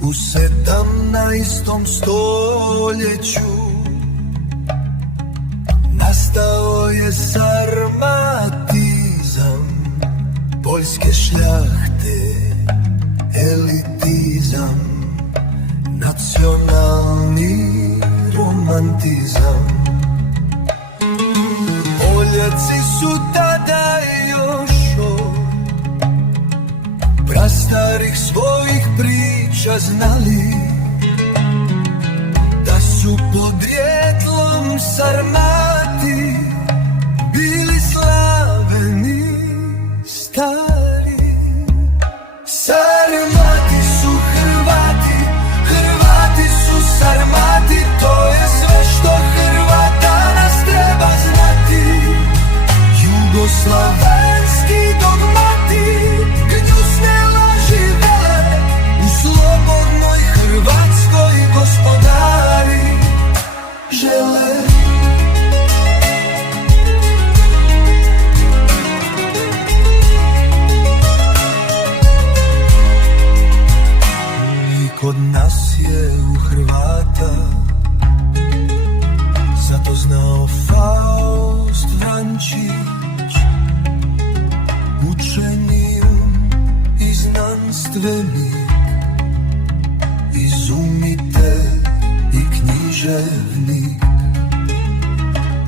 U 17. stoljeću nastao je sarmatizam, poljske šljahte, elitizam, nacionalni romantizam. Poljaci su tada još prastarih svojih priča znali da su podrijetlom Sarmati bili slaveni stari. Sarmati su Hrvati, Hrvati su Sarmati, to je sve što Hrvat danas treba znati. Jugoslavenski dogmati, gnjusne laži vele, u slobodnoj Hrvatskoj gospodari žele. I kod nas je u Hrvata zato znao Faust Vrančić, učeni i znanstvenik, izumitelj i književnik.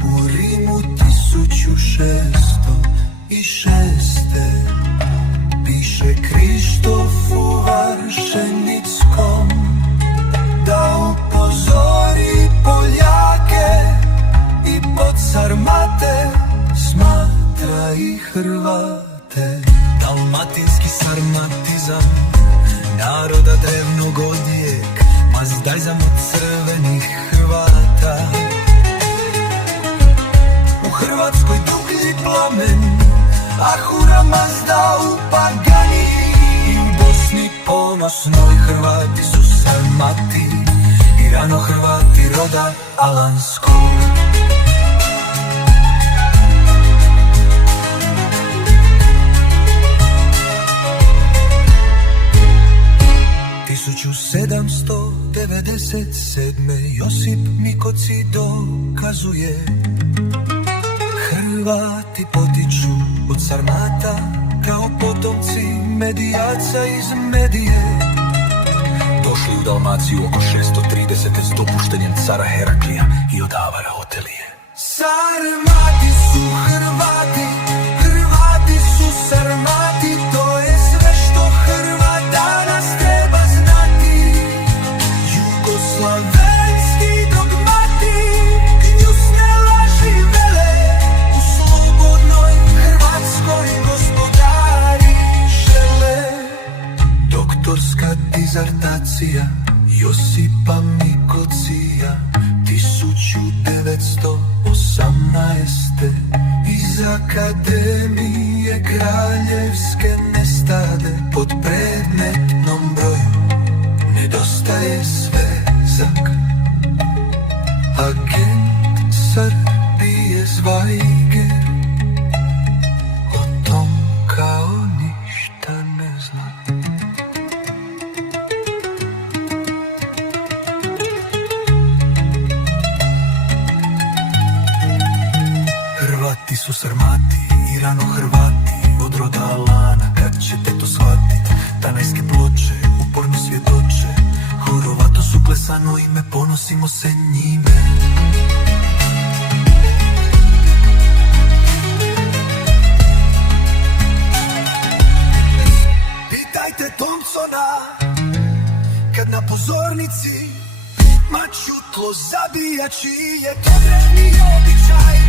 U Rimu 1606 piše Krištofu Varšenickom da upozori Poljake i pod Sarmate smatra i Hrvate. Dalmatinski sarmatizam naroda drevnog odijek, mazdajzam od crvenih Hrvata. U Hrvatskoj dugi plamen, a hura mazda u Pagani. I u Bosni ponosnoj Hrvati su Sarmati i rano Hrvati roda alanskog. 1797. Josip Mikoci dokazuje, Hrvati potiču od Sarmata kao potomci Medijaca iz Medije. Došli u Dalmaciju oko 630. s dopuštenjem cara Heraklija i od Avara Otelije. Sarmati su Hrvati, Hrvati su Sarmati, to je sve što Hrvat danas treba znati. Jugoslavenski dogmati, gnjusne laži vele, u slobodnoj Hrvatskoj gospodari žele. Doktorska dizertacija Josipa Mikocija 1918. iz Akademije Kraljevske nestade pod predmetnom broju nedostaje svezak. Agent Srbije Zvajger o tom kao ništa ne zna. Hrvati su Sarmati i rano Hrvati od roda Alana. Kad ćete to shvatit, danajske ploče uporno svjedoče. Horovato su klesano ime, ponosimo se njime. Pitajte Thompsona kad na pozornici maču tlo zabija, čiji je to drevni običaj.